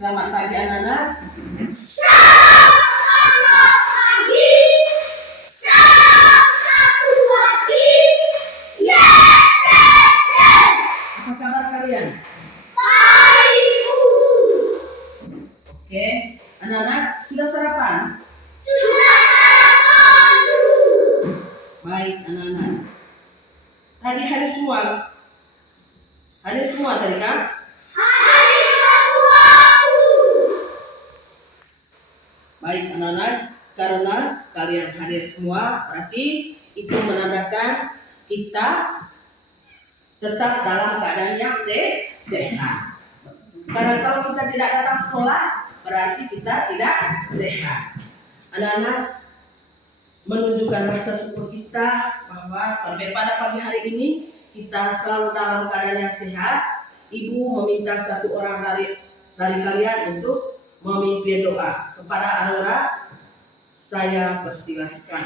Selamat pagi anak-anak. Selamat pagi. Satu pagi. Yes, yes, yes. Apa kabar kalian? Baik, Guru. Oke, anak-anak sudah sarapan? Sudah sarapan, Guru. Baik anak-anak. Tadi hari semua tadi kan? Hari semua, Guru. Baik anak-anak, karena kalian hadir semua, berarti itu menandakan kita tetap dalam keadaan yang sehat. Karena kalau kita tidak datang sekolah, berarti kita tidak sehat. Anak-anak menunjukkan rasa syukur kita bahwa sampai pada pagi hari ini kita selalu dalam keadaan yang sehat. Ibu meminta satu orang dari kalian untuk memimpin doa kepada Aurora. Saya persilahkan.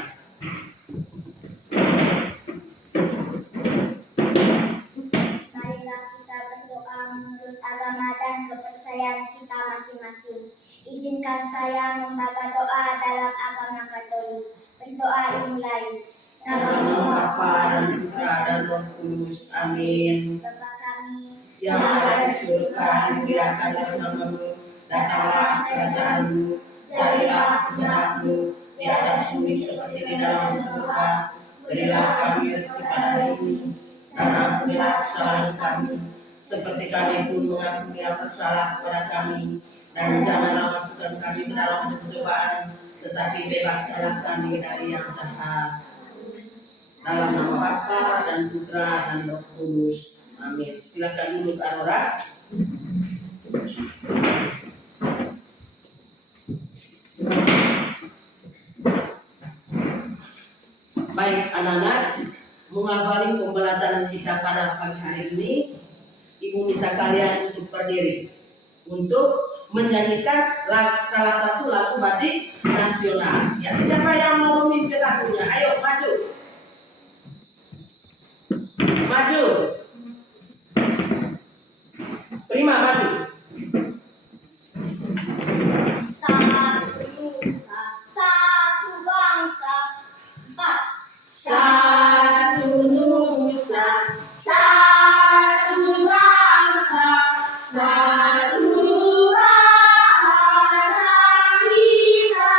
Marilah kita berdoa menurut agama dan kepercayaan kita masing-masing. Izinkan saya membaca doa dalam agama Katolik. Berdoa dimulai. Nama Bapa dan Putra dan Roh Kudus. Amin. Bapa kami Yang ada di surga, dimuliakanlah namamu. Datanglah kerajaanmu. Jadilah kehendakmu di atas bumi seperti di dalam surga. Berilah kami rezeki pada hari ini, dan ampunilah kesalahan kami, seperti kami pun mengampuni yang bersalah kepada kami. Dan janganlah masukkan kami ke dalam pencobaan, tetapi bebaskanlah kami dari yang jahat. Dalam nama Bapa dan Putra dan Roh Kudus. Amin. Silakan duduk Aurora. Baik anak-anak, mengawali pembelajaran kita pada pagi hari ini, Ibu minta kalian untuk berdiri untuk menyanyikan salah satu lagu batik nasional. Ya, siapa yang mau memimpin lagunya? Ayo maju. Maju. Prima maju. satu nusa, satu bangsa. Empat. Satu nusa, satu bangsa, satu Bahasa kita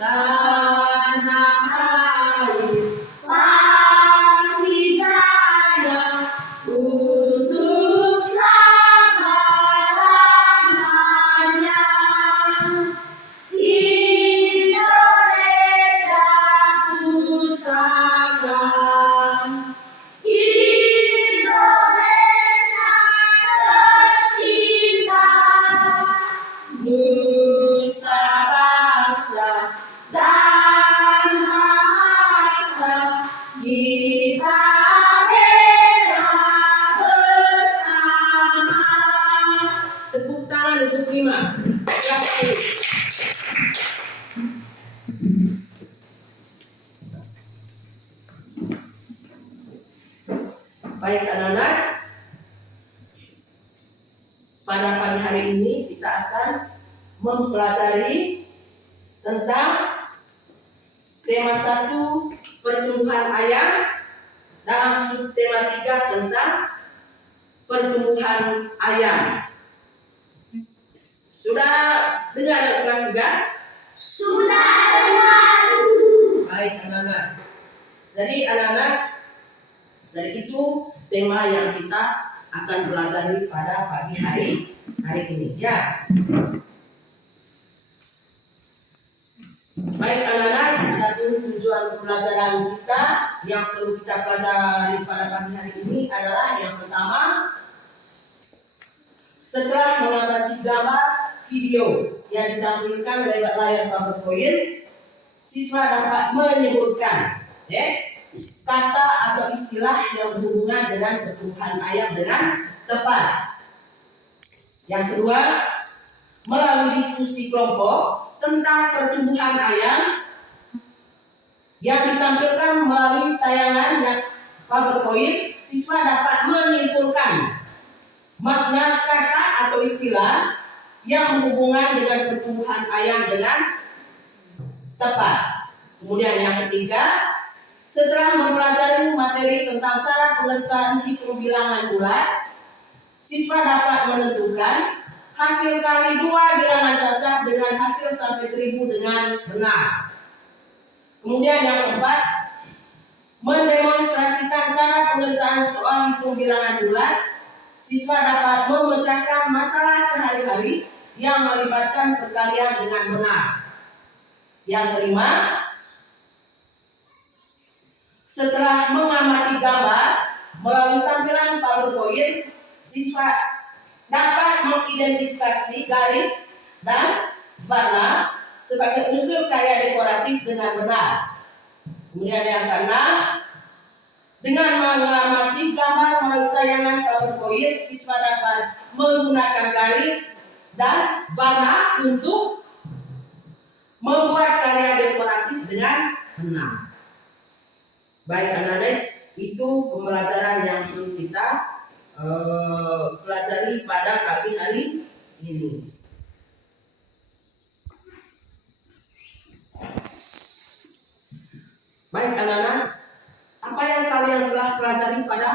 tanah air pasti jaya untuk selama-lamanya. Indonesia pusaka. Indonesia tercinta, Nusa bangsa dan bahasa kita bela bersama. tepuk tangan untuk Prima. Baik anak-anak, pada pagi hari ini kita akan mempelajari tentang tema 1 pertumbuhan ayam, dalam subtema 3 tentang pertumbuhan ayam. Sudah dengar kelas 3? Sudah dengar, Baik anak-anak. Jadi anak-anak, dari itu tema yang kita akan pelajari pada pagi hari ini ya. Baik anak-anak, adapun tujuan pembelajaran kita yang perlu kita pelajari pada pagi hari ini adalah yang pertama, setelah mengamati gambar video yang ditampilkan lewat layar PowerPoint, siswa dapat menyebutkan kata atau istilah yang berhubungan dengan pertumbuhan ayam dengan tepat. Yang kedua, melalui diskusi kelompok tentang pertumbuhan ayam yang ditampilkan melalui tayangan yang PowerPoint, siswa dapat menyimpulkan makna kata atau istilah yang berhubungan dengan pertumbuhan ayam dengan tepat. Kemudian yang ketiga, setelah mempelajari materi tentang cara pengerjaan hitung bilangan bulat, siswa dapat menentukan hasil kali 2 bilangan cacat dengan hasil sampai 1000 dengan benar. Kemudian yang keempat, mendemonstrasikan cara pengerjaan soal hitung bilangan bulat. Siswa dapat memecahkan masalah sehari-hari yang melibatkan perkalian dengan benar. Yang kelima, setelah mengamati gambar melalui tampilan PowerPoint, siswa dapat mengidentifikasi garis dan warna sebagai unsur karya dekoratif dengan benar. Kemudian yang keenam, dengan mengamati gambar melalui tayangan PowerPoint, siswa dapat menggunakan garis dan warna untuk membuat karya dekoratif dengan benar. Baik anak-anak, itu pembelajaran yang perlu kita pelajari pada pagi hari ini. Baik anak-anak, apa yang kalian telah pelajari pada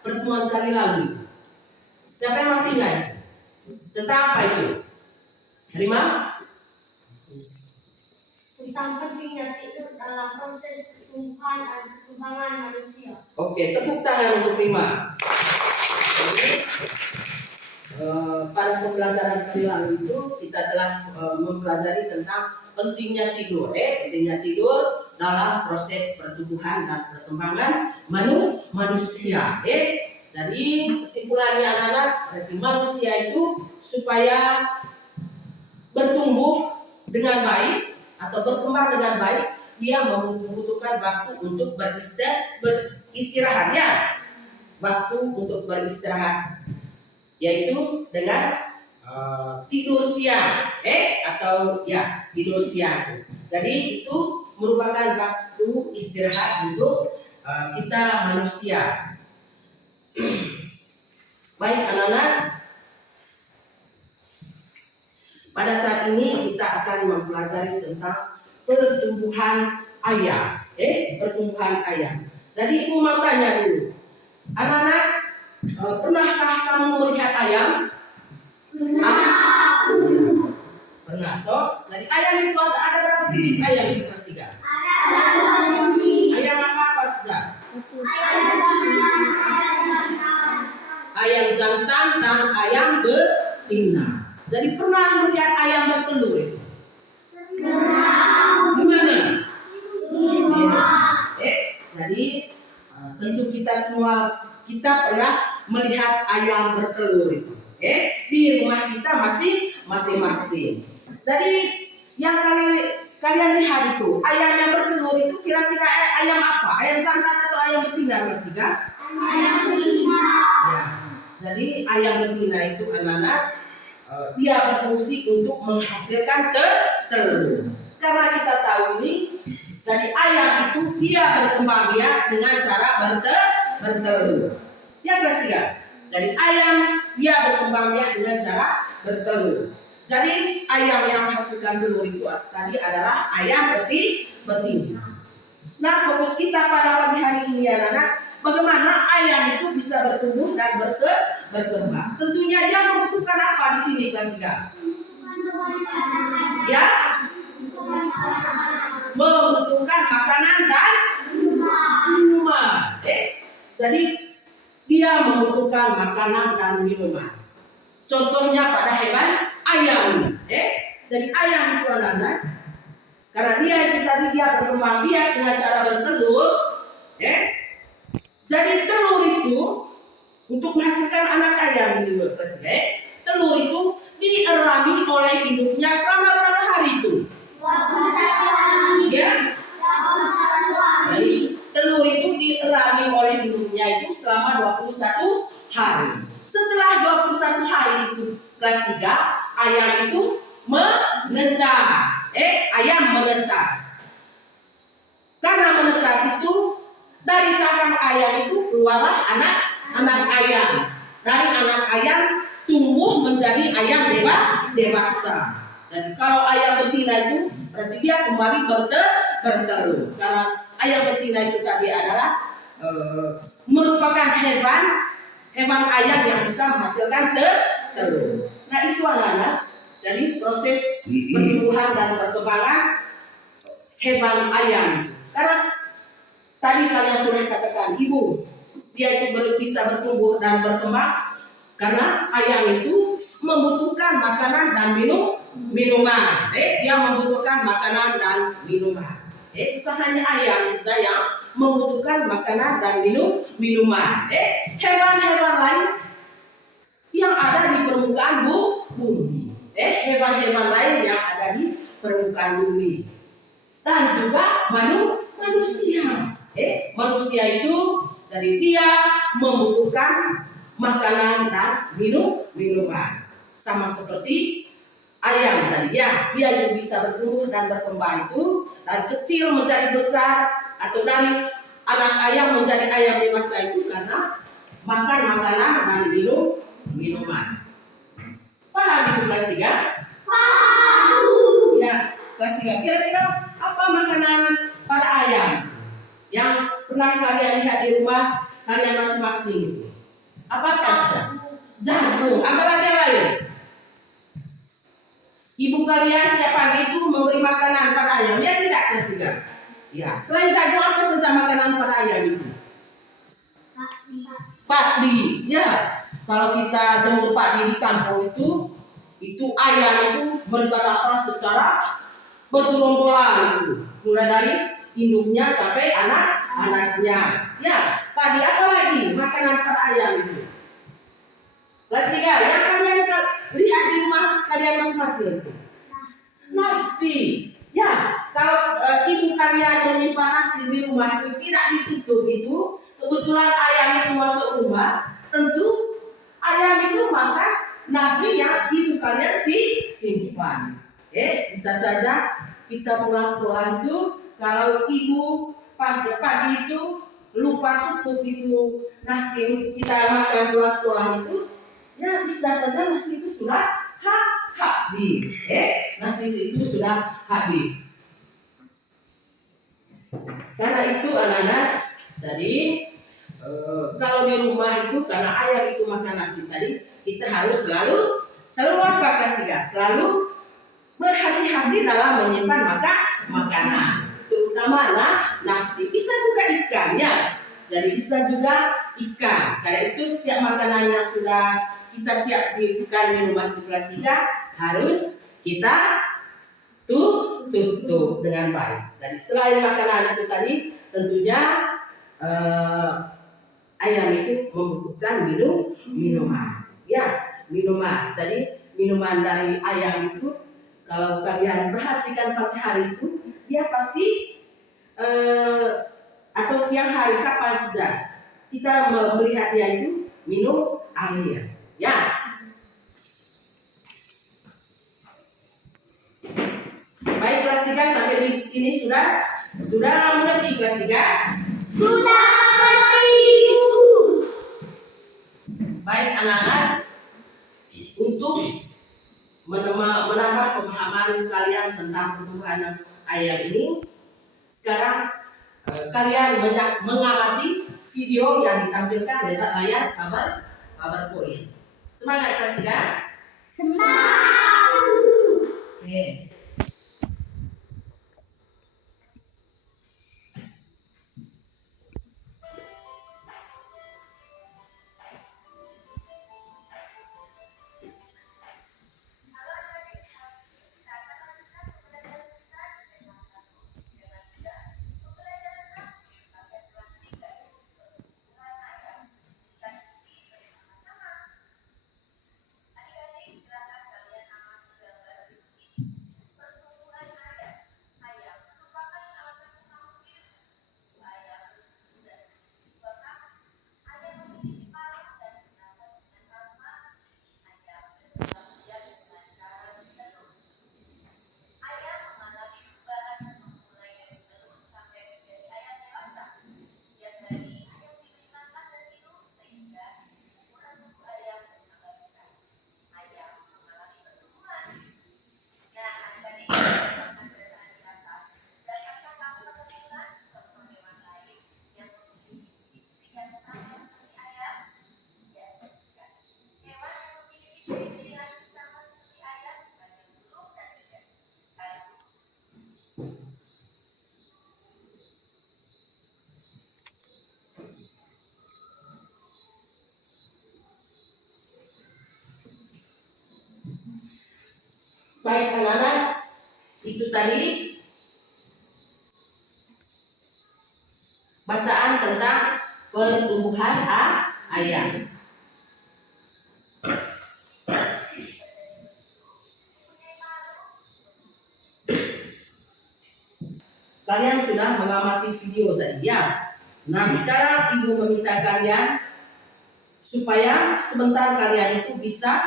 pertemuan kali lalu? Siapa yang masih ingat? Tentang apa itu? Terima? Tentang pentingnya tidur dalam proses pertumbuhan dan perkembangan manusia. Oke, tepuk tangan untuk Rima. Pada pembelajaran kali lalu itu kita telah mempelajari tentang pentingnya tidur, pentingnya tidur dalam proses pertumbuhan dan perkembangan manusia. Jadi kesimpulannya anak-anak, berarti manusia itu supaya bertumbuh dengan baik atau berkembang dengan baik, dia membutuhkan waktu untuk beristirahat, ya. Waktu untuk beristirahat, yaitu dengan tidur siang, atau ya tidur siang. Jadi itu merupakan waktu istirahat untuk kita manusia. Baik anak-anak, pada saat ini kita akan mempelajari tentang pertumbuhan ayam, pertumbuhan ayam. Jadi ibu mau tanya dulu, anak-anak, pernahkah kamu melihat ayam? Pernah toh? Jadi ayam itu ada berapa jenis ayam itu kelas 3? Ayam apa kelas 3? Ayam jantan dan ayam betina. Jadi pernah melihat ayam bertelur itu? Gimana? Jadi tentu kita semua pernah melihat ayam bertelur itu. Di rumah kita masing-masing. Jadi yang kalian lihat itu ayam yang bertelur itu kira-kira ayam apa? Ayam jantan atau ayam betina, Mas Tiga? Ayam betina. Ya. Jadi ayam betina itu anak-anak, dia berfungsi untuk menghasilkan telur. Karena kita tahu ini, jadi ayam itu dia berkembang biak dengan cara bertelur. Ya kelas 3. Jadi ayam dia berkembang biak dengan cara bertelur. Jadi ayam yang menghasilkan telur itu tadi adalah ayam betina. Nah, fokus kita pada pagi hari ini anak-anak, bagaimana ayam itu bisa bertumbuh dan berkembang. Tentunya dia membutuhkan apa di sini kelas 3? Ya, membutuhkan makanan dan minuman. Jadi dia membutuhkan makanan dan minuman. Contohnya pada hewan ayam. Jadi ayam itu anak-anak, karena dia itu tadi dia berkembang biak dengan cara bertelur. Jadi telur itu untuk menghasilkan anak ayam ini, telur itu dierami oleh induknya selama berapa hari itu? 21 hari. Ya. Jadi telur itu dierami oleh induknya itu selama 21 hari. Setelah 21 hari itu kelas 3, ayam itu menetas. Ayam menetas. Karena menetas itu dari cakang ayam itu keluarlah anak ayam. Dari anak ayam tumbuh menjadi ayam dewasa. Dan kalau ayam betina itu berarti dia kembali bertelur. Karena ayam betina itu tadi adalah merupakan hewan ayam yang bisa menghasilkan telur. Nah itu anak-anak dari proses pertumbuhan dan perkembangan hewan ayam. Karena tadi kalian sudah katakan ibu, dia itu bisa bertumbuh dan berkembang karena ayam itu membutuhkan makanan dan minuman. Dia membutuhkan makanan dan minuman. Bukan hanya ayam saja yang membutuhkan makanan dan minuman. Hewan-hewan lain yang ada di permukaan bumi. Hewan-hewan lain yang ada di permukaan bumi. Dan juga manusia. Manusia itu dari dia membutuhkan makanan dan minuman. Sama seperti ayam tadi ya, dia itu bisa bertumbuh dan berkembang itu dari kecil menjadi besar atau dari anak ayam menjadi ayam dewasa itu karena makan makanan dan minuman. Paham itu kelas 3? Ya, kelas 3. Kira-kira apa makanan para ayam yang pernah kalian lihat di rumah kalian masing-masing? Apa saja? Jagung. Apa lagi yang lain? Ibu kalian setiap pagi itu memberi makanan para ayam, ya tidak kelas 3? Ya. Selain jagung apa saja makanan para ayam itu? Padi. Ya. Kalau kita jemur padi di kampung itu ayam itu berterapan secara bergerombolan itu, mulai dari induknya sampai anak-anaknya. Ya. Padi apa lagi makanan para ayam itu? Kelas 3 yang kalian lihat di rumah kalian masing-masing. Nasi. Ya, kalau ibu kalian menyimpan nasi di rumah itu tidak ditutup itu, kebetulan ayam itu masuk rumah, tentu ayam itu makan nasi yang ibu kalian simpan. Bisa saja kita pulang sekolah itu, kalau ibu pagi itu lupa tutup itu nasi untuk kita makan pulang sekolah itu, ya bisa saja nasi itu sudah habis. Nasi itu sudah habis. Karena itu anak-anak, jadi kalau di rumah itu karena ayam itu makan nasi tadi, kita harus selalu apa kelas 3? Selalu berhati-hati dalam menyimpan makanan, terutama nasi. Bisa juga ikan ya. Jadi bisa juga ikan. Karena itu setiap makanan yang sudah kita siap dibuka di rumah di kelas 3 harus kita tutup dengan baik. Jadi selain makanan itu tadi, tentunya ayam itu membutuhkan minuman. Ya, minuman. Jadi minuman dari ayam itu kalau kalian perhatikan pagi hari itu, dia pasti atau siang hari kapan saja kita melihat dia itu minum air. Ya. Baik kelas 3 sampai di sini sudah mengerti kelas 3? Sudah mengerti. Baik anak-anak, untuk menambah pemahaman kalian tentang pertumbuhan ayam ini, sekarang kalian banyak mengamati video yang ditampilkan di layar PowerPoint. Semangat kelas 3? Semangat. Oke. Baik anak-anak, itu tadi bacaan tentang pertumbuhan ayam. Kalian sudah mengamati video tadi ya. Nah, sekarang ibu meminta kalian supaya sebentar kalian itu bisa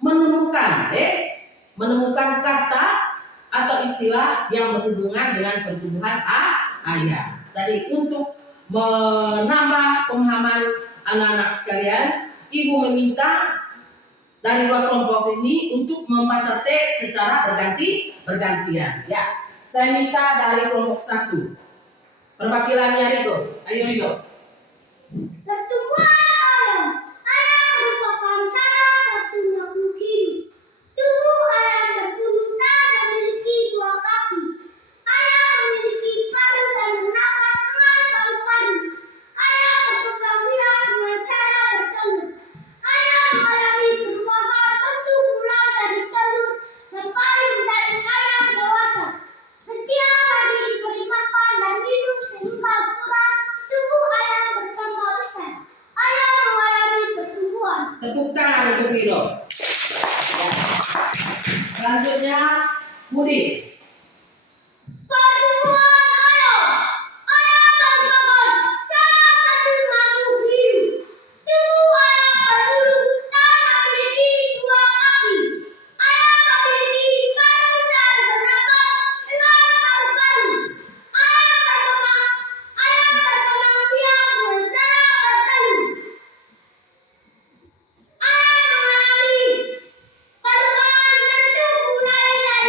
menemukan kata atau istilah yang berhubungan dengan pertumbuhan ayam. Jadi untuk menambah pemahaman anak-anak sekalian, ibu meminta dari dua kelompok ini untuk membaca teks secara bergantian. Ya, saya minta dari kelompok 1. Perwakilannya Riko. Ayo Riko. Pertumbuhan ayam. Ayam merupakan salah satu makhluk hidup. Tubuh ayam berbulutan dan memiliki 2 kaki. Ayam memiliki paruh dan bernafas melalui paru-paru. Ayam berkembang biak dengan cara bertelur. Ayam mengalami perubahan bentuk mulai dari telur sampai menjadi ayam dewasa. Setiap hari diberi makan dan minum sehingga ukuran tubuh ayam bertambah besar. Ayam mengalami pertumbuhan. Tepuk tangan untuk Riko. Ya. Selanjutnya Budi. Pertumbuhan ayam. Ayam merupakan salah satu makhluk hidup. Tubuh ayam berbulu dan memiliki 2 kaki. Ayam memiliki paruh dan bernafas dengan paru-paru. Ayam berkembang biak dengan cara bertelur. Ayam mengalami perubahan bentuk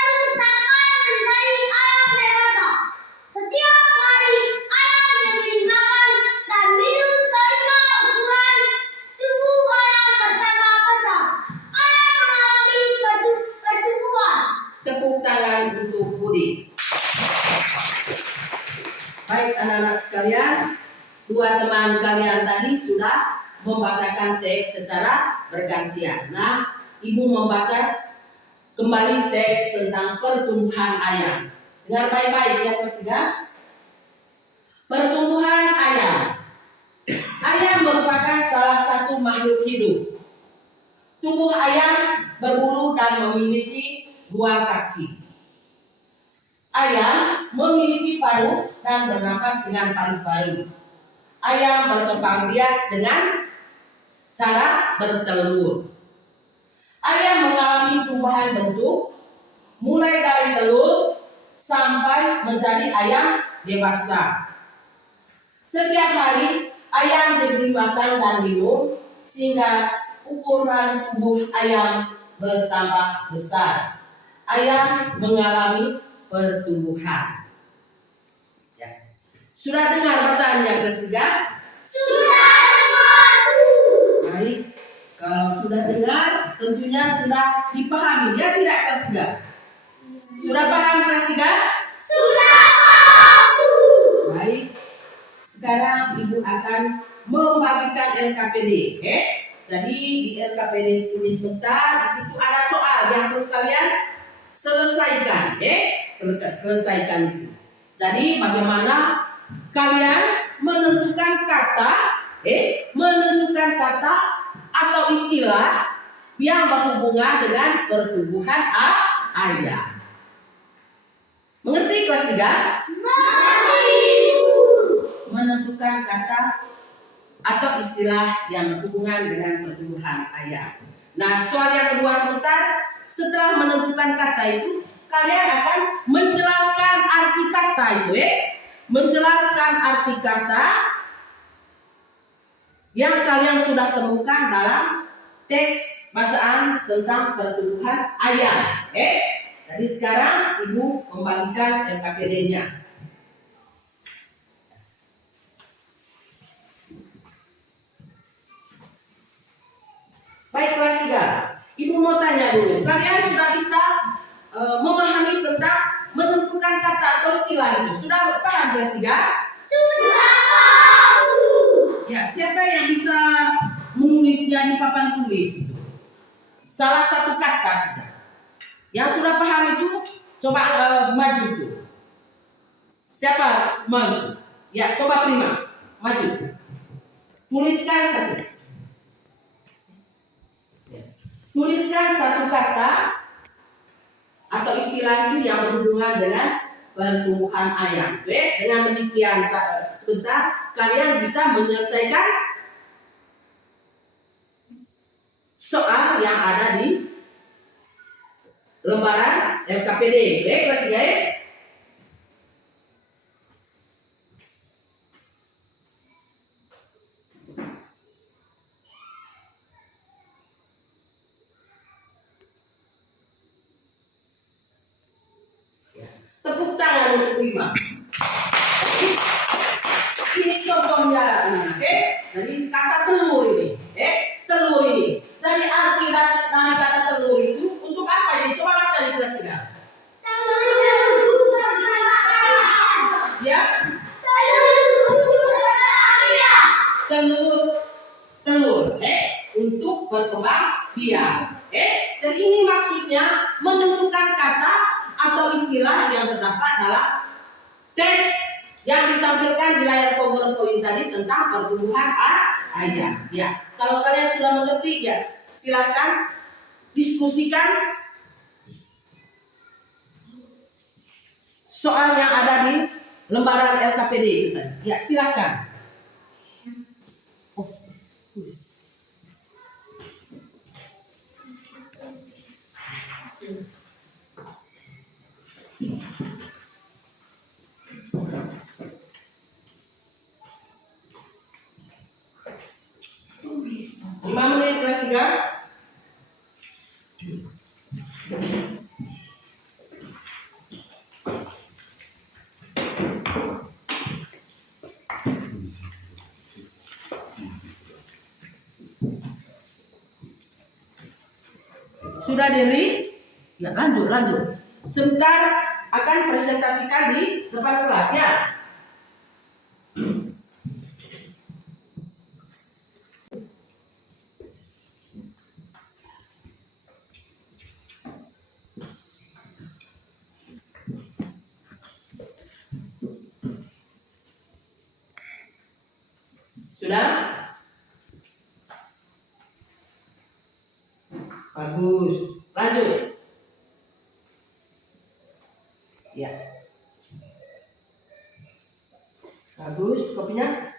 mulai dari telur sampai menjadi ayam dewasa. Setiap hari ayam diberi makan dan minum sehingga ukuran tubuh ayam bertambah besar. Ayam mengalami pertumbuhan. Tepuk tangan untuk Budi. Baik anak-anak sekalian, dua teman kalian tadi sudah membacakan teks secara bergantian. Nah, ibu membaca kembali teks tentang pertumbuhan ayam. Dengar baik-baik ya kelas 3. Pertumbuhan ayam. Ayam merupakan salah satu makhluk hidup. Tubuh ayam berbulu dan memiliki 2 kaki. Ayam memiliki paruh dan bernapas dengan paru-paru. Ayam berkembang biak dengan cara bertelur. Ayam mengalami perubahan bentuk mulai dari telur sampai menjadi ayam dewasa. Setiap hari ayam diberi makan dan minum sehingga ukuran tubuh ayam bertambah besar. Ayam mengalami pertumbuhan. Ya. Sudah dengar bacaannya kelas 3? Sudah dengar. Baik. Kalau sudah dengar, tentunya sudah dipahami. Ya tidak kelas 3? Sudah paham kelas 3? Sudah paham. Baik. Sekarang ibu akan membagikan LKPD. Jadi di LKPD ini sebentar, di situ ada soal yang perlu kalian selesaikan. Selesaikan itu. Jadi bagaimana kalian menentukan kata atau istilah yang berhubungan dengan pertumbuhan ayam. Mengerti kelas 3? Menentukan kata atau istilah yang berhubungan dengan pertumbuhan ayam. Nah, soal yang kedua sebentar, setelah menentukan kata itu, kalian akan menjelaskan arti kata itu, menjelaskan arti kata yang kalian sudah temukan dalam teks bacaan tentang pertumbuhan ayam. Jadi sekarang ibu membagikan LKPD-nya. Baik kelas 3, ibu mau tanya dulu, kalian sudah bisa memahami tentang menentukan kata atau istilah itu? Sudah paham kelas 3? Sudah paham. Ya, siapa yang bisa menulisnya di papan tulis itu? Salah satu kata sudah. Yang sudah paham itu coba maju tuh. Siapa maju? Ya, coba Prima maju. Tuliskan satu. Tuliskan satu kata atau istilah itu yang berhubungan dengan pertumbuhan ayam. Oke, dengan demikian sebentar kalian bisa menyelesaikan soal yang ada di lembaran LKPD. Oke, kelas 3 ya. Tepuk tangan untuk Prima. Ini contohnya, oke? Jadi kata telur ini, telur ini. Dari arti dari kata telur itu untuk apa ini? Coba baca di kelas 3. Ya, telur, untuk berkembang biak. Dan ini maksudnya menentukan kata atau istilah yang terdapat dalam teks yang ditampilkan di layar PowerPoint tadi tentang pertumbuhan ayam. Ya, kalau kalian sudah mengerti, ya silakan diskusikan soal yang ada di lembaran LKPD itu tadi. Ya, silakan. Lima menit kelas 3. Sudah diri? Ya, lanjut. Sebentar akan presentasikan di depan kelas ya. Sudah? Bagus. Lanjut. Ya. Bagus kopinya.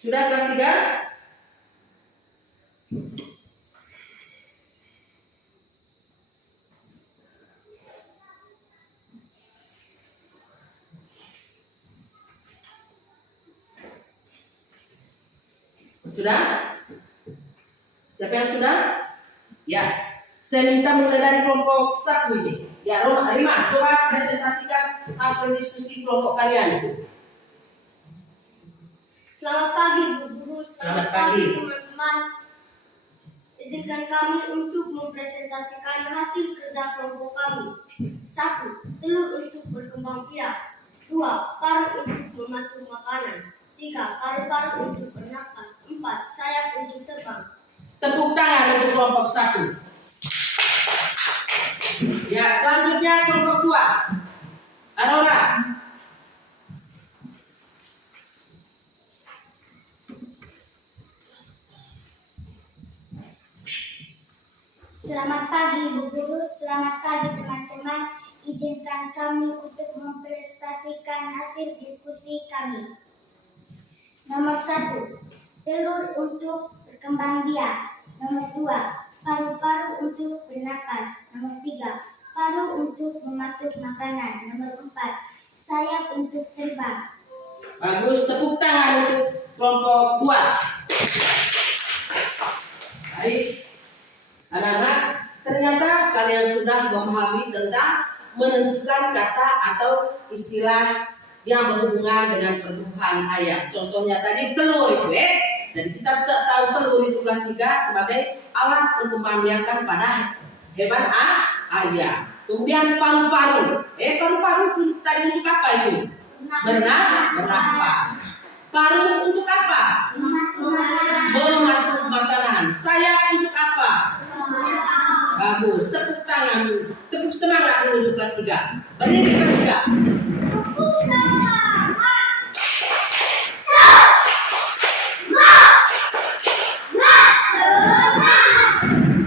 Sudah kelas 3? Sudah? Siapa yang sudah? Ya. Saya minta mulai dari kelompok 1 ini. Ya, Rima, coba presentasikan hasil diskusi kelompok kalian itu. Selamat pagi Bu Guru, Selamat pagi teman-teman. Izinkan kami untuk mempresentasikan hasil kerja kelompok kami. 1. Telur untuk berkembang biak. 2. Paruh untuk mematuk makanan. 3. Paru-paru untuk bernafas. 4. Sayap untuk terbang. Tepuk tangan untuk kelompok 1. Ya, selanjutnya kelompok 2. Aurora. Selamat pagi Bu Guru, selamat pagi teman-teman. Izinkan kami untuk mempresentasikan hasil diskusi kami. Nomor 1. Telur untuk berkembang biak. Nomor 2. Paru-paru untuk bernapas. Nomor 3. Paruh untuk mematuk makanan. Nomor 4. Sayap untuk terbang. Bagus, tepuk tangan untuk kelompok 2. Baik. Anak-anak, ternyata kalian sudah memahami tentang menentukan kata atau istilah yang berhubungan dengan pertumbuhan ayam. Contohnya tadi telur itu, dan kita tahu telur itu kelas 3 sebagai alat untuk membiarkan pada hewan ayam. Kemudian paru-paru. Paru-paru tadi untuk apa itu? Bernafas. Paruh untuk apa? Mematuk makanan. Sayap untuk apa? Bagus. Tepuk tangan. Tepuk semangat dulu untuk kelas 3. Berdiri kelas 3.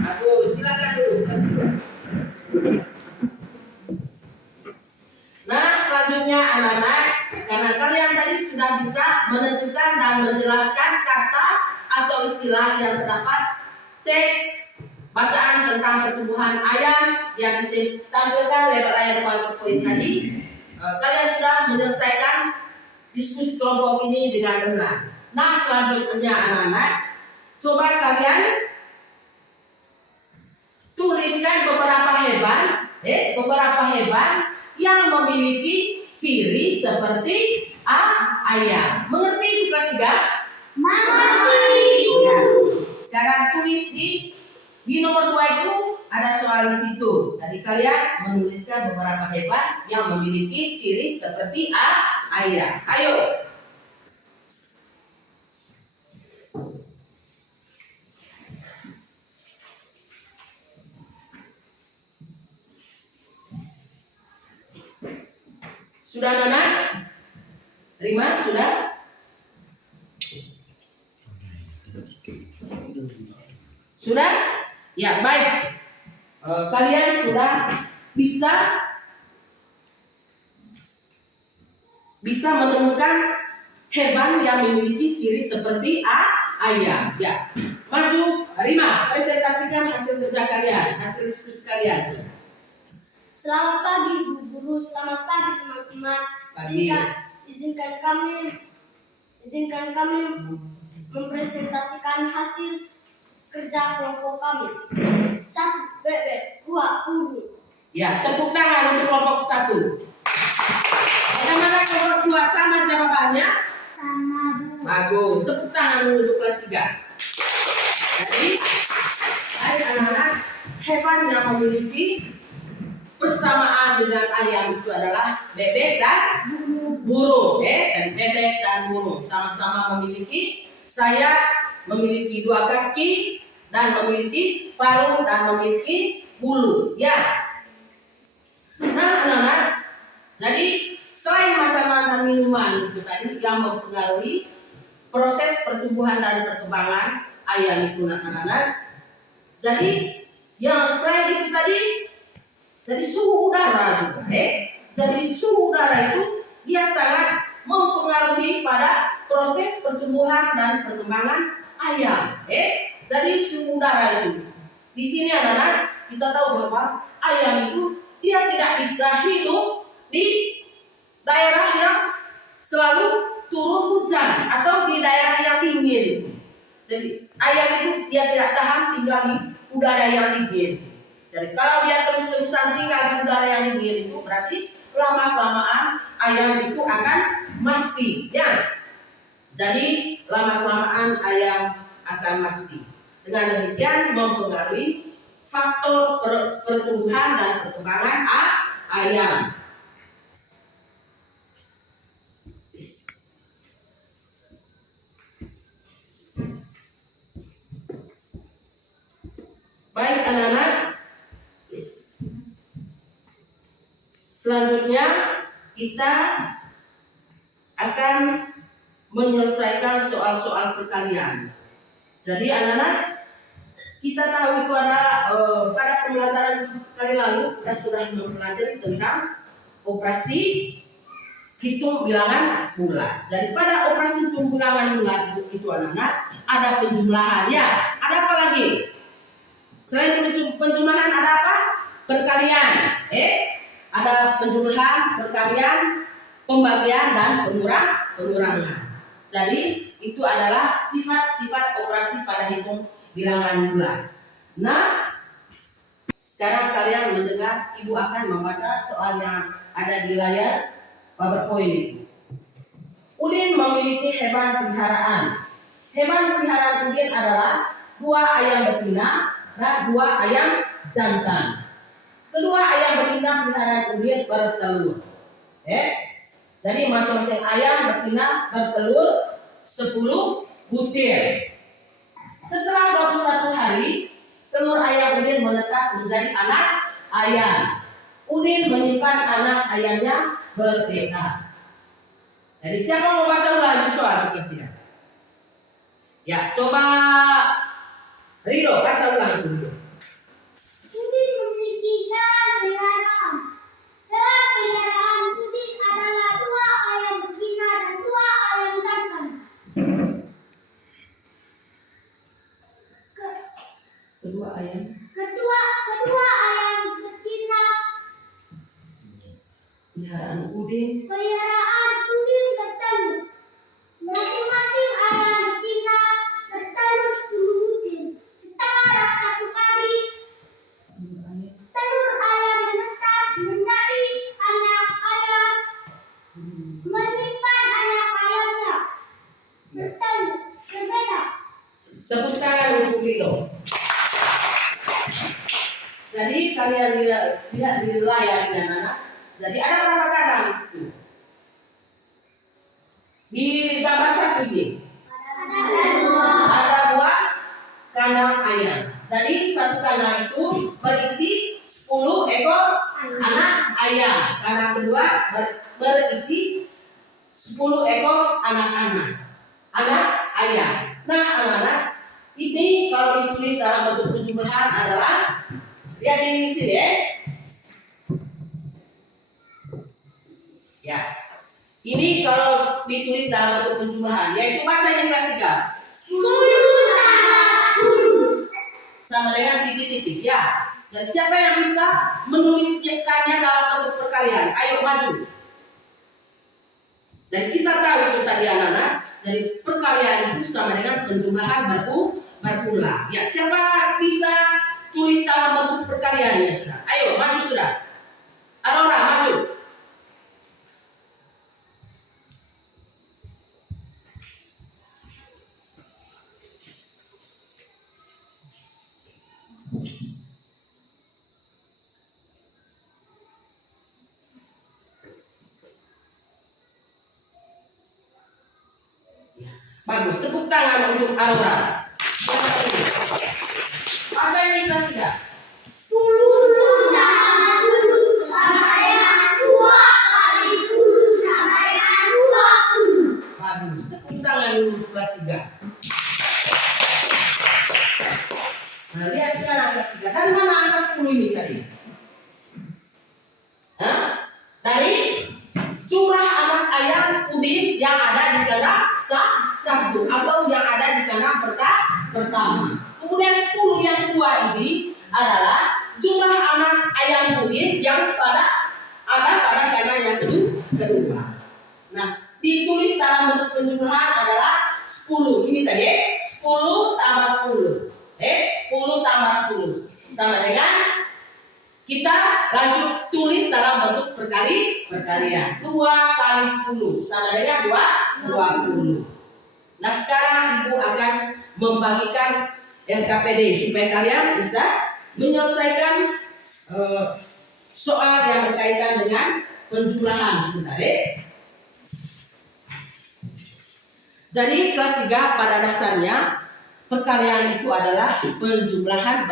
Bagus. Silakan dulu kelas 2. Nah, selanjutnya anak-anak, karena kalian tadi sudah bisa menentukan dan menjelaskan kata atau istilah yang terdapat teks bacaan tentang pertumbuhan ayam yang ditampilkan lewat layar PowerPoint tadi, kalian sudah menyelesaikan diskusi kelompok ini dengan benar. Nah, selanjutnya anak-anak, coba kalian tuliskan beberapa hewan yang memiliki ciri seperti ayam. Mengerti itu kelas 3? Ya. Sekarang tulis di nomor 2 itu ada soal di situ. Tadi kalian menuliskan beberapa hewan yang memiliki ciri seperti ayam. Ayo. Sudah Nana? Rima sudah? Sudah? Ya, baik. Kalian sudah bisa menemukan hewan yang memiliki ciri seperti ayam. Ya. Maju, Rima, presentasikan hasil kerja kalian, hasil diskusi kalian. Selamat pagi Bu Guru, selamat pagi teman-teman. Pagi. Izinkan kami mempresentasikan hasil kerja kelompok kami. 1 bebek, 2 burung. Ya, tepuk tangan untuk kelompok 1. Bagaimana kelompok 2, sama jawabannya? Sama Bu. Bagus, tepuk tangan untuk kelas 3. Jadi, anak-anak, hewan yang memiliki persamaan dengan ayam itu adalah bebek dan burung. Dan bebek dan burung sama-sama memiliki sayap, memiliki 2 kaki, dan memiliki paruh dan memiliki bulu. Ya. Nah, anak-anak, jadi selain makanan dan minuman itu tadi yang mempengaruhi proses pertumbuhan dan perkembangan ayam itu, anak-anak. Jadi yang selain itu tadi, jadi suhu udara juga. Jadi suhu udara itu dia sangat mempengaruhi pada proses pertumbuhan dan perkembangan ayam. Jadi suhu udara itu. Di sini anak-anak kita tahu bahwa ayam itu dia tidak bisa hidup di daerah yang selalu turun hujan atau di daerah yang dingin. Jadi ayam itu dia tidak tahan tinggal di udara yang dingin. Jadi kalau dia terus-terusan tinggal di udara yang dingin itu berarti lama-kelamaan ayam itu akan mati. Ya. Jadi lama-kelamaan ayam akan mati. Dengan demikian mempengaruhi faktor pertumbuhan dan perkembangan ayam. Baik anak-anak, selanjutnya kita akan menyelesaikan soal-soal perkalian. Jadi anak-anak, kita tahu itu ada pada pembelajaran kali lalu kita sudah mempelajari tentang operasi hitung bilangan bulat. Jadi pada operasi hitung bilangan bulat itu anak-anak ada penjumlahannya. Ada apa lagi? Selain penjumlahan ada apa? Perkalian. Ada penjumlahan, perkalian, pembagian dan pengurangan. Jadi itu adalah sifat-sifat operasi pada hitung bilangan bulat. Nah, sekarang kalian mendengar ibu akan membaca soal yang ada di layar PowerPoint itu. Udin memiliki hewan peliharaan. Hewan peliharaan Udin adalah 2 ayam betina dan 2 ayam jantan. Kedua ayam betina peliharaan Udin bertelur. Jadi masing-masing ayam betina bertelur 10 butir. Setelah 21 hari, telur ayam Udin menetas menjadi anak ayam. Udin menyimpan anak ayamnya bertekad. Jadi siapa mau baca ulang soal tugasnya? Ya, coba Rido baca ulang dulu. Udin memiliki hewan peliharaan. Hewan peliharaan Udin adalah 2 ayam betina dan 2 ayam jantan. Kedua ayam. Kedua ayam betina Peliharaan Udin bertelur. Masing-masing ayam betina bertelur 10 butir. Setelah 1 hari, telur ayam menetas menjadi anak ayam. Menyimpan anak ayamnya bertelur berbeda. Tepuk tangan untuk Rido. Jadi kalian lihat di layar ini anak. Jadi ada berapa kandang di situ? Di gambar 1 ini ada 2 kandang ayam. Jadi 1 kandang itu berisi 10 ekor anak ayam. Kandang kedua berisi 10 ekor anak ayam. Nah, anak-anak, ini kalau ditulis dalam bentuk penjumlahan adalah lihat di sini ya. Ya. Ini kalau ditulis dalam bentuk penjumlahan, yaitu baca yang kelas 3. 10 sama dengan titik-titik ya. Dan siapa yang bisa menuliskannya dalam bentuk perkalian? Ayo maju. Dan kita tahu itu tadi anak-anak, dari perkalian itu sama dengan penjumlahan berulang. Ya, siapa bisa tulis dalam bentuk perkaliannya sudah? Ayo maju sudah. Aurora maju. Bagus, tepuk tangan untuk Aurora. Ada yang kelas 3. 10 tambah 10 sama dengan 2 kali 10 sama dengan 20. Bagus, tepuk tangan untuk kelas 3. Nah, lihat sekarang kelas 3. Dari mana angka 10 ini tadi? Hah? Dari jumlah anak ayam Udin yang ada di kandang 1 atau yang ada di kandang pertama. Kemudian 10 yang kedua ini adalah jumlah anak ayam Udin yang ada pada kandang yang kedua. Nah, ditulis dalam bentuk penjumlahan adalah 10. Ini tadi 10 tambah 10. 10 tambah 10 sama dengan kita lanjut tulis dalam bentuk perkalian. 2 kali 10 sama dengan 20. Nah, sekarang Ibu akan membagikan LKPD supaya kalian bisa menyelesaikan soal yang berkaitan dengan penjumlahan sebentar ya. Jadi kelas 3 pada dasarnya perkalian itu adalah penjumlahan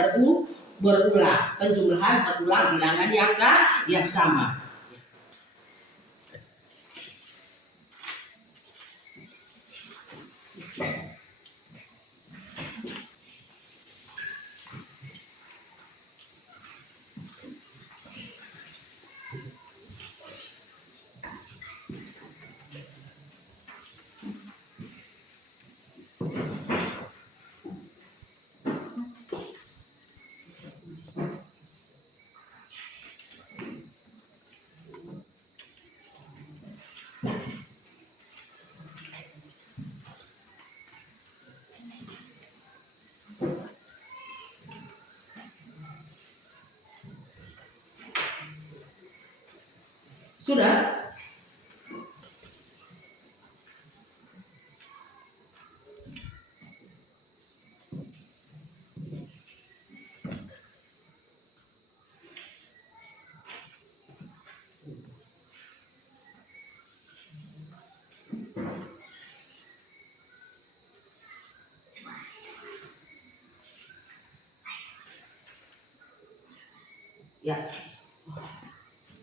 berulang. Penjumlahan berulang bilangan yang sama. Sudah? Ya.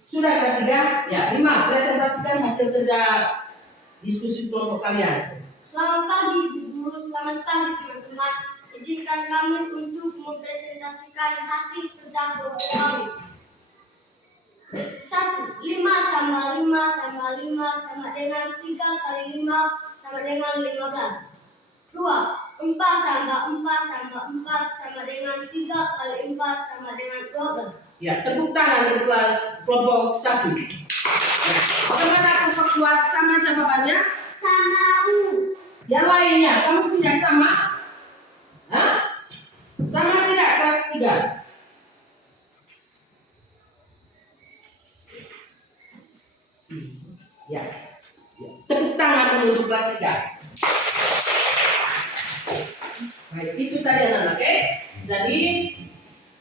Sudah kelas 3? Ya, 5. Presentasikan hasil kerja diskusi kelompok kalian. Selamat pagi Bu Guru, selamat pagi teman-teman. Izinkan kami untuk mempresentasikan hasil kerja kelompok kami. 1. 5 tambah 5 tambah 5 sama dengan 3 kali 5 sama dengan 15. 2. 4 tambah 4 tambah 4 sama dengan 3 kali 4 sama dengan 12. Ya, tepuk tangan untuk kelas kelompok 1. Ya. Bagaimana kelompok 2? Sama jawabannya? Sama U. Yang lainnya, kamu punya sama? Hah? Sama tidak kelas 3? Ya. Ya. Tepuk tangan untuk kelas 3. Baik, itu tadi anak-anak, oke? Jadi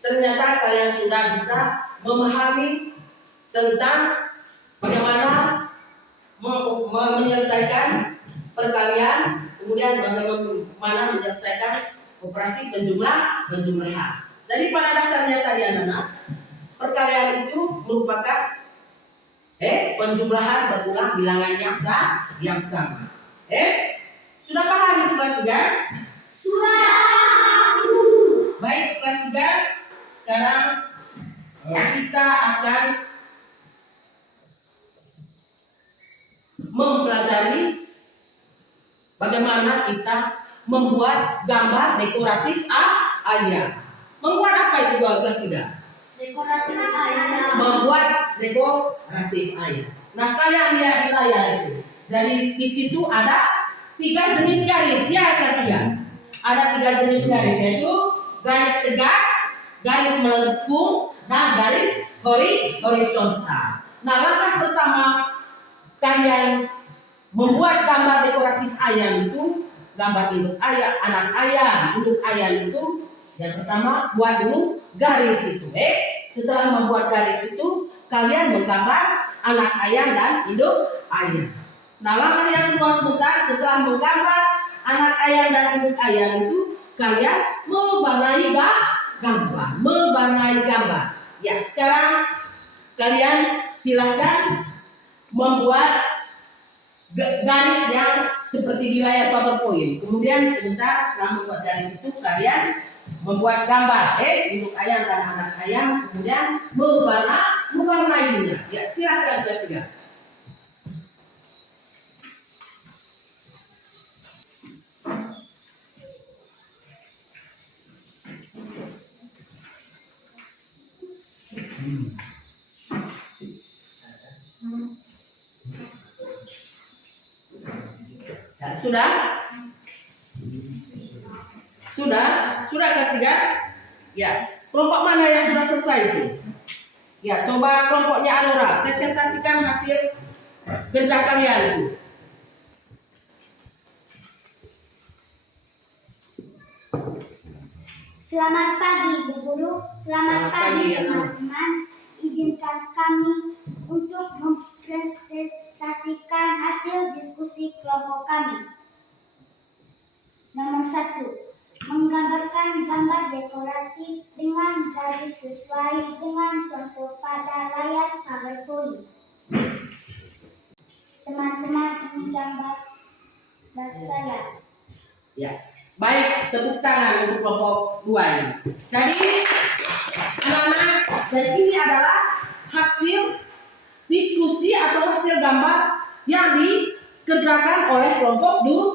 ternyata kalian sudah bisa memahami tentang bagaimana menyelesaikan perkalian, kemudian bagaimana menyelesaikan operasi penjumlahan. Jadi pada dasarnya tadi anak-anak, perkalian itu merupakan penjumlahan berulang bilangan yang sama. Sudah paham itu kelas 3? Sudah. Baik kelas 3, sekarang kita akan mempelajari bagaimana kita membuat gambar dekoratif ayam. Membuat apa itu kelas 3? Dekoratif ayam. Membuat dekoratif ayam. Nah, kalian lihat di layar itu. Jadi di situ ada 3 jenis garis ya kelas 3. Ada 3 jenis garis, yaitu garis tegak, garis melengkung, dan garis horizontal. Nah, langkah pertama kalian membuat gambar dekoratif ayam itu, gambar induk ayam, anak ayam, induk ayam itu, yang pertama buat dulu garis itu. Setelah membuat garis itu, kalian menggambar anak ayam dan induk ayam. Nah, langkah yang kedua sebentar, setelah menggambar anak ayam dan induk ayam itu, kalian mewarnai gambar. Ya, sekarang kalian silahkan membuat garis yang seperti di layar PowerPoint. Kemudian sebentar setelah membuat garis itu, kalian membuat gambar induk ayam dan anak ayam, kemudian mewarnainya. Ya, silakan kelas 3. Ya, sudah kelas 3? Ya, kelompok mana yang sudah selesai itu? Ya, coba kelompoknya Anora, presentasikan hasil kerja kalian itu. Selamat pagi Bu Guru, selamat pagi teman-teman. Izinkan kami untuk mempresentasikan hasil diskusi kelompok kami. Nomor 1, menggambarkan gambar dekoratif dengan garis sesuai dengan contoh pada layar PowerPoint. Teman-teman, ini gambar saya. Ya, baik, tepuk tangan untuk kelompok 2 ini. Jadi anak-anak, dan ini adalah hasil diskusi atau hasil gambar yang dikerjakan oleh kelompok 2.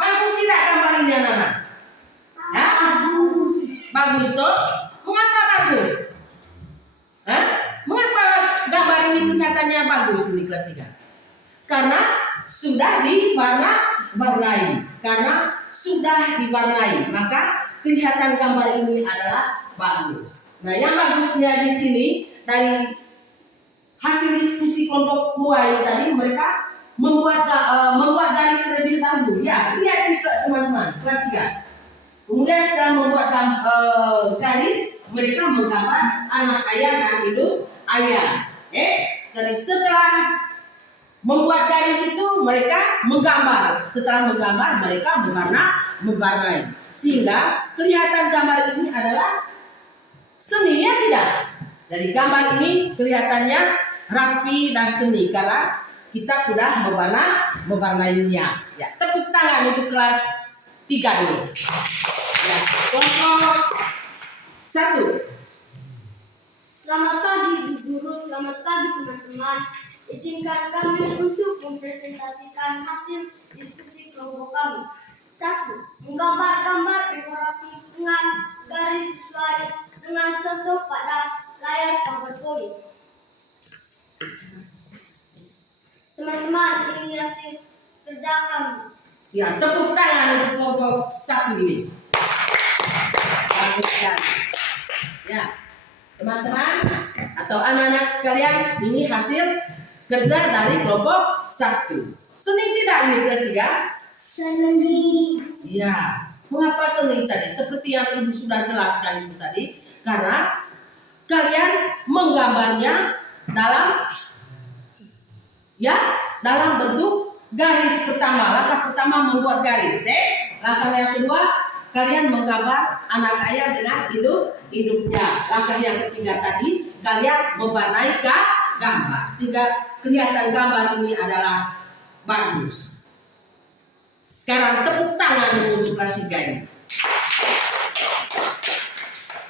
Bagus tidak gambar ini anak-anak? Ya? Bagus toh? Mengapa bagus? Mengapa gambar ini kelihatannya bagus ini kelas 3? Karena sudah diwarnai. Maka kelihatan gambar ini adalah bagus. Nah, yang bagusnya di sini dari hasil diskusi kelompok 2 ini tadi, mereka membuat garis terlebih dahulu. Ya, lihat ini teman-teman, kelas 3. Kemudian setelah membuat garis, mereka menggambar anak ayam dan induk ayam. Jadi setelah membuat garis itu, mereka menggambar. Setelah menggambar, mereka mewarnai. Sehingga kelihatan gambar ini adalah seni ya tidak? Dari gambar ini kelihatannya rapi dan seni karena kita sudah mewarnainya. Ya, tepuk tangan untuk kelas 3 dulu. Ya, kelompok 1. Selamat pagi Bu Guru, selamat pagi teman-teman. Izinkan kami untuk mempresentasikan hasil diskusi kelompok kami. 1. Menggambar-gambar dekoratif dengan garis sesuai dengan contoh pada layar PowerPoint. Teman-teman, ini hasil kerja kami. Ya, tepuk tangan untuk kelompok 1 ini. Bagus sekali. Ya, teman-teman atau anak-anak sekalian, ini hasil kerja dari kelompok 1. Seni tidak ini kelas 3? Seni. Ya, mengapa seni tadi? Seperti yang Ibu sudah jelaskan itu tadi, karena kalian menggambarnya dalam bentuk garis pertama. Langkah pertama membuat garis, langkah yang kedua kalian menggambar anak ayam dengan hidupnya. Langkah yang ketiga tadi kalian mewarnai gambar sehingga kelihatan gambar ini adalah bagus. Sekarang tepuk tangan untuk kelas 3 ini.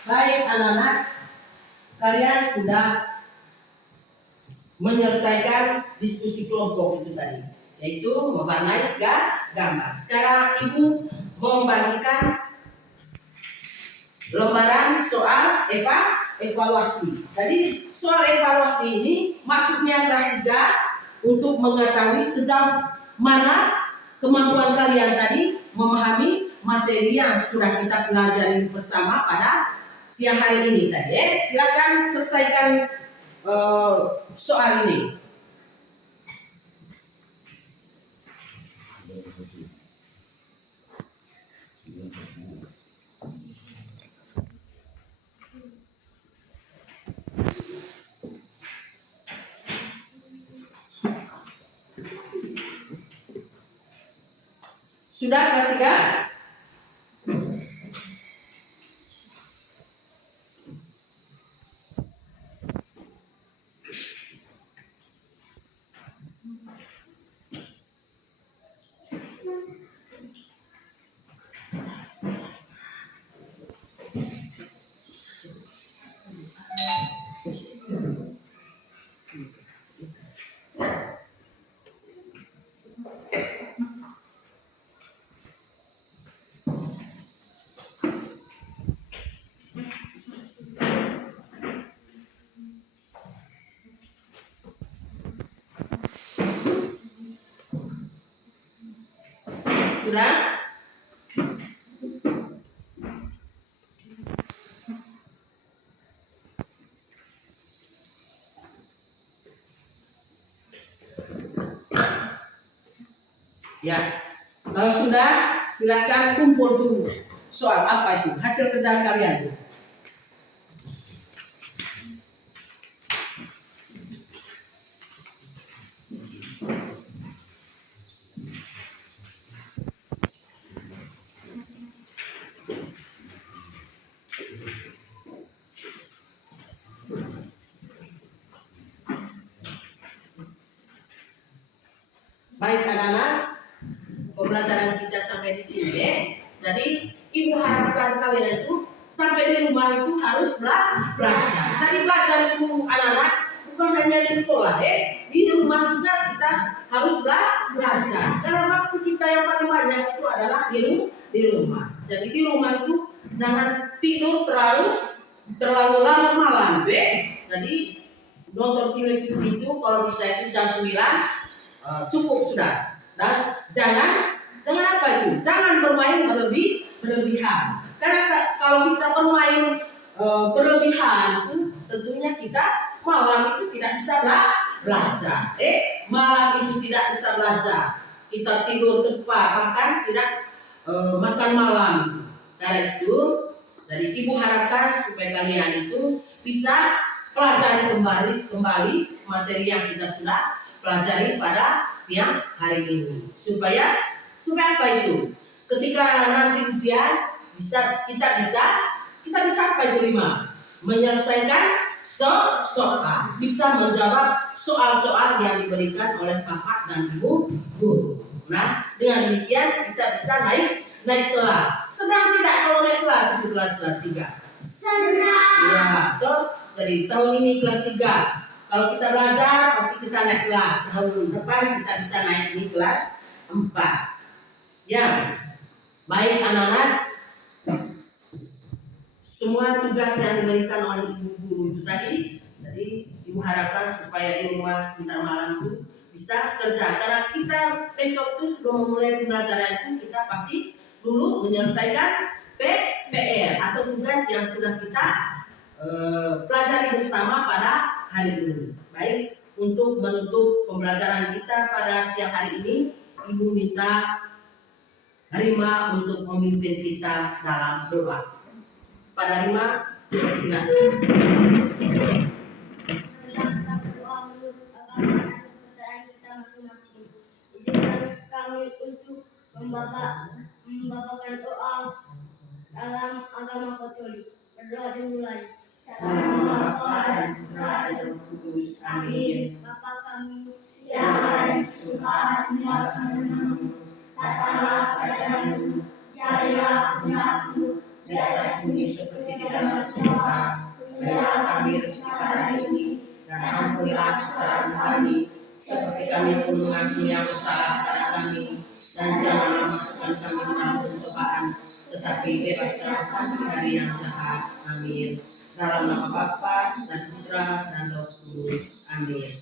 Baik anak-anak, kalian sudah menyelesaikan diskusi kelompok itu tadi, yaitu mewarnai gambar. Sekarang Ibu membagikan lembaran soal evaluasi. Jadi soal evaluasi ini maksudnya kelas 3 untuk mengetahui sejauh mana kemampuan kalian tadi memahami materi yang sudah kita pelajari bersama pada siang hari ini tadi. Silakan selesaikan soal ini. Sudah kelas 3? Sudah? Ya, kalau sudah silakan kumpul dulu soal apa itu hasil kerja kalian itu. Baik anak-anak, pembelajaran kita sampai di sini ya. Jadi Ibu harapkan kalian itu sampai di rumah itu harus belajar. Jadi belajar itu anak-anak bukan hanya di sekolah ya. Di rumah juga kita harus belajar. Karena waktu kita yang paling banyak itu adalah di rumah. Jadi di rumah itu jangan tidur terlalu larut malam ya. Jadi nonton televisi itu kalau bisa itu jam 9 cukup sudah. Dan jangan apa itu? Jangan bermain berlebihan. Karena kalau kita bermain berlebihan itu tentunya kita malam itu tidak bisa belajar. Malam itu tidak bisa belajar. Kita tidur cepat, bahkan tidak makan malam. Karena itu, dari Ibu harapkan supaya kalian itu bisa pelajari kembali materi yang kita sudah pelajari pada siang hari ini. Supaya apa itu? Ketika nanti ujian kita bisa apa itu 5? menyelesaikan soal, bisa menjawab soal-soal yang diberikan oleh bapak dan ibu guru. Nah, dengan demikian kita bisa naik kelas. Sedang tidak kalau naik kelas itu kelas 3? Senang. Ya, betul. Jadi tahun ini kelas 3. Kalau kita belajar pasti kita naik kelas. Tahun depan kita bisa naik di kelas 4. Ya, baik anak-anak. Semua tugas yang diberikan oleh ibu guru itu tadi, jadi ibu harapkan supaya di rumah sebentar malam itu bisa kerja. Karena kita besok itu sebelum memulai pembelajaran itu kita pasti dulu menyelesaikan PR atau tugas yang sudah kita pelajari bersama pada hari ini. Baik, untuk menutup pembelajaran kita pada siang hari ini, ibu minta Rima untuk memimpin kita dalam doa. Pada Rima, silakan. Kami untuk membacakan doa dalam agama Katolik. Berdoa dimulai. Amin. Bapa kami yang ada di surga, dimuliakan katakanlah padamu, jadilah kehendakmu di atas bumi seperti di dalam surga. Berilah kami rezeki hari ini, dan ampunilah kesalahan kami, seperti kami pun mengampuni yang bersalah pada kami, dan jangan masukkan kami dalam pencobaan, tetapi bebaskan kami dari yang jahat. Amin. Dalam nama Bapa dan Putra dan Roh Kudus. Amin.